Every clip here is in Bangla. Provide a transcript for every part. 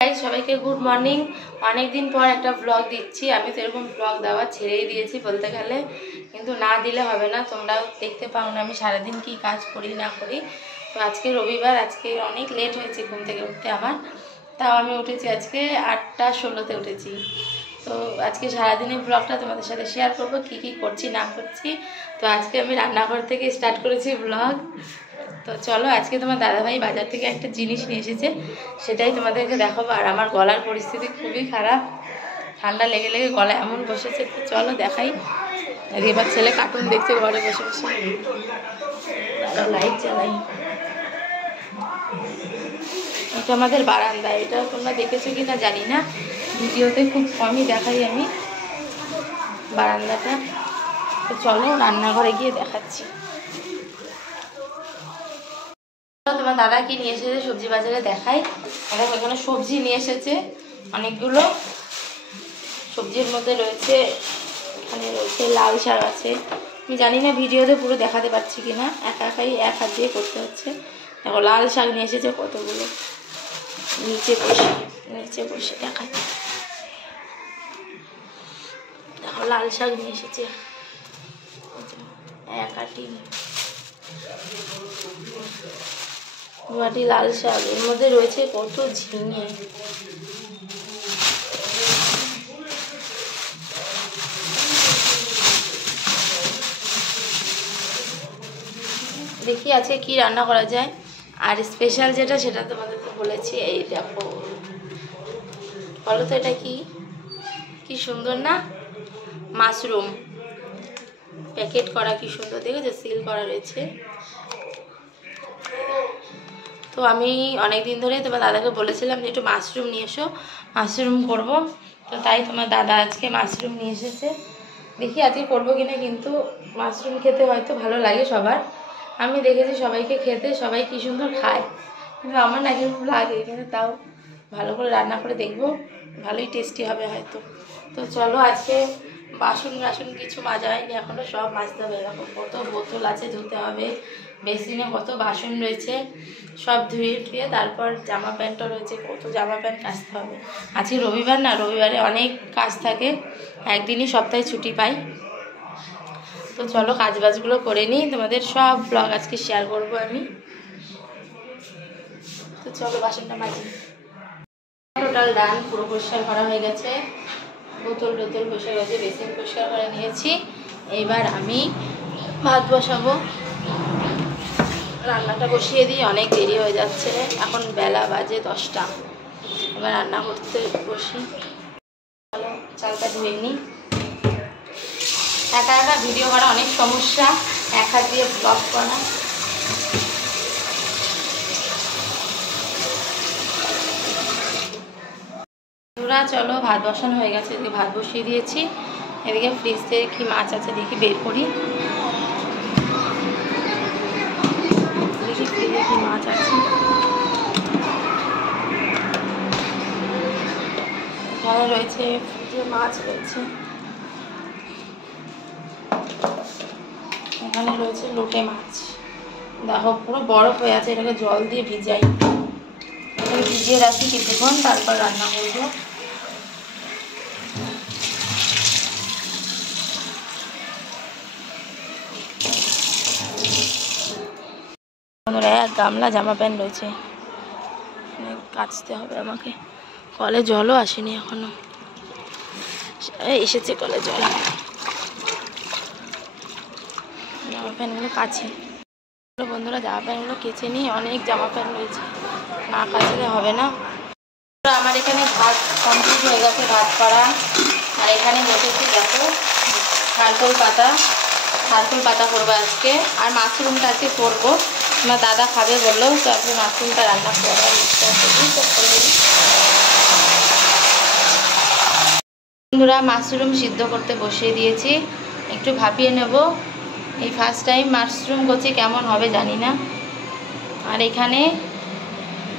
गाइस সবাইকে গুড মর্নিং। অনেক দিন পর একটা ব্লগ দিচ্ছি। আমি তো এরকম ব্লগ দেওয়া ছেড়েই দিয়েছি বলতে গেলে, কিন্তু না দিলে হবে না। তোমরাও দেখতে পাও না আমি সারাদিন কি কাজ করি না করি। তো আজকে রবিবার, আজকে অনেক লেট হয়েছে ঘুম থেকে উঠতে আমার। তাও আমি উঠেছি আজকে 8:16-তে উঠেছি। তো আজকে সারাদিনের ব্লগটা তোমাদের সাথে শেয়ার করবো, কি কি করছি না করছি। তো আজকে আমি রান্নাঘর থেকে স্টার্ট করেছি ব্লগ। তো চলো, আজকে তোমার দাদাভাই বাজার থেকে একটা জিনিস নিয়ে এসেছে, সেটাই তোমাদেরকে দেখাবো। আর আমার গলার পরিস্থিতি খুবই খারাপ, ঠান্ডা লেগে লেগে গলা এমন বসেছে। তো চলো দেখাই। আর এবার ছেলে কার্টুন দেখছে ঘরে বসে বসে। লাইট জ্বালাই। এটা আমাদের বারান্দা। এটা তোমরা দেখেছো কি না জানি না, ভিডিওতে খুব কমই দেখাই আমি বারান্দাটা। তো চলো রান্নাঘরে গিয়ে দেখাচ্ছি। তোমার দাদা কি নিয়ে এসেছে সবজি বাজারে দেখাই। দেখো এখানে সবজি নিয়ে এসেছে অনেকগুলো। সবজির মধ্যে রয়েছে, এখানে রয়েছে লাল শাক আছে। আমি জানি না ভিডিওতে পুরো দেখাতে পারছি কিনা, একাই এক হাত দিয়ে করতে হচ্ছে। দেখো লাল শাক নিয়ে এসেছে কতগুলো। নিচে বসে দেখাই। দেখো লাল শাক নিয়ে এসেছে এক আটি লাল শাক। এর মধ্যে রয়েছে কত ঝিঙে। দেখি আজকে কি রান্না করা যায়। আর স্পেশাল যেটা সেটা তোমাদেরকে বলেছি। এই দেখো, বলো তো এটা কি সুন্দর না, মাশরুম প্যাকেট করা, কি সুন্দর দেখেছো, সিল করা রয়েছে। তো আমি অনেক দিন ধরেই তোমার দাদাকে বলেছিলাম যে একটু মাশরুম নিয়ে এসো, মাশরুম করব। তো তাই তোমার দাদা আজকে মাশরুম নিয়ে এসেছে। দেখি আজকে করবো কিনা, কিন্তু মাশরুম খেতে হয়তো ভালো লাগে সবার। আমি দেখেছি সবাইকে খেতে, সবাই কি সুন্দর খায়, কিন্তু আমার না কেমন লাগে। কিন্তু তাও ভালো করে রান্না করে দেখবো, ভালোই টেস্টি হবে হয়তো। তো চলো, আজকে বাসন কিছু মাজা হয়নি এখনও, সব মাজতে হবে। এরকম কত বোতল আছে ধুতে হবে, বেসিনে কত বাসন রয়েছে, সব ধুয়ে তারপর জামা প্যান্টও রয়েছে, কত জামা প্যান্ট কাচতে হবে। আজকে রবিবার না, রবিবারে অনেক কাজ থাকে, একদিনই সপ্তাহে ছুটি পাই। তো চলো কাজবাজগুলো করে নিই, তোমাদের সব ব্লগ আজকে শেয়ার করবো আমি। তো চলো বাসনটা মাজি। টোটাল ডান, পুরো পরিষ্কার করা হয়ে গেছে, বোতল পরিষ্কার হয়েছে, বেসিন পরিষ্কার করে নিয়েছি। এইবার আমি ভাত বসাবো, রান্নাটা বসিয়ে দিই, অনেক দেরি হয়ে যাচ্ছে। এখন বেলা বাজে 10টা। এবার রান্না করতে বসি। চলো চালটা ধুয়ে নিই। একা ভিডিও করা অনেক সমস্যা, এক হাত দিয়ে ব্লগ করা। চলো ভাত বসানো হয়ে গেছে, এদিকে ভাত বসিয়ে দিয়েছি। এদিকে ফ্রিজ থেকে কি মাছ আছে দেখি বের করি, দেখি ফ্রিজে কি মাছ আছে। এখানে রয়েছে ফ্রিজে মাছ রয়েছে, এখানে রয়েছে লোটে মাছ। দেখো পুরো বরফ হয়ে আছে, এটাকে জল দিয়ে ভিজাই, এটাকে ভিজিয়ে রাখি কিছুক্ষণ, তারপর রান্না করবো। এক গামলা জামা প্যান্ট রয়েছে, কাচতে হবে আমাকে। কলে জলও আসেনি এখনো, এসেছে কলে জল। জামা প্যান্টগুলো কাছে বন্ধুরা, জামা প্যান্টগুলো কেচে নিই, অনেক জামা প্যান্ট রয়েছে, না কাচলে হবে না। আমার এখানে ভাত কমপ্লিট হয়ে গেছে, ভাত করা। আর এখানে বসেছি দেখো খারকোল পাতা করবো আজকে। আর মাশরুমটা আজকে করবো, আমার দাদা খাবে বললো, তো আজকে মাশরুমটা রান্না করার ইচ্ছা করি। বন্ধুরা মাশরুম সিদ্ধ করতে বসিয়ে দিয়েছি, একটু ভাপিয়ে নেব। এই ফার্স্ট টাইম মাশরুম করছি, কেমন হবে জানি না। আর এখানে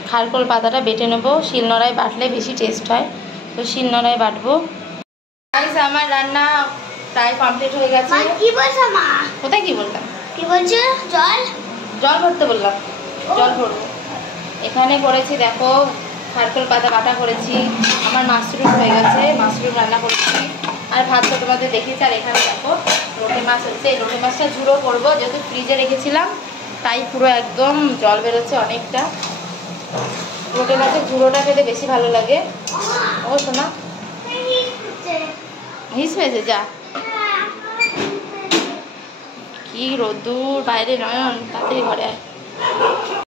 খারকোল পাতাটা বেটে নেবো, শিলনোড়ায় বাটলে বেশি টেস্ট হয়, তো শিলনোড়ায় বাটবো। আমার রান্না প্রায় কমপ্লিট হয়ে গেছে। কি বলছো মা? কোথায় কি বললাম? কি বলছো? জল ভরতে বললাম, জল ভরবো। এখানে করেছি দেখো নারকেল পাতা বাটা করেছি, আমার মাশরুম হয়ে গেছে, মাশরুম রান্না করেছি, আর ভাত তো তোমাদের দেখিয়েছি। আর এখানে দেখো লোটে মাছ হচ্ছে, এই লোটে মাছটা ঝুড়ো করবো, যেহেতু ফ্রিজে রেখেছিলাম তাই পুরো একদম জল বেরোচ্ছে অনেকটা। লোটে মাছের ঝুড়োটা খেতে বেশি ভালো লাগে। ও শোনা হিস হয়েছে, যা কি রোদ্দুর বাইরে, নয়ন তাড়াতাড়ি ঘরে আয়।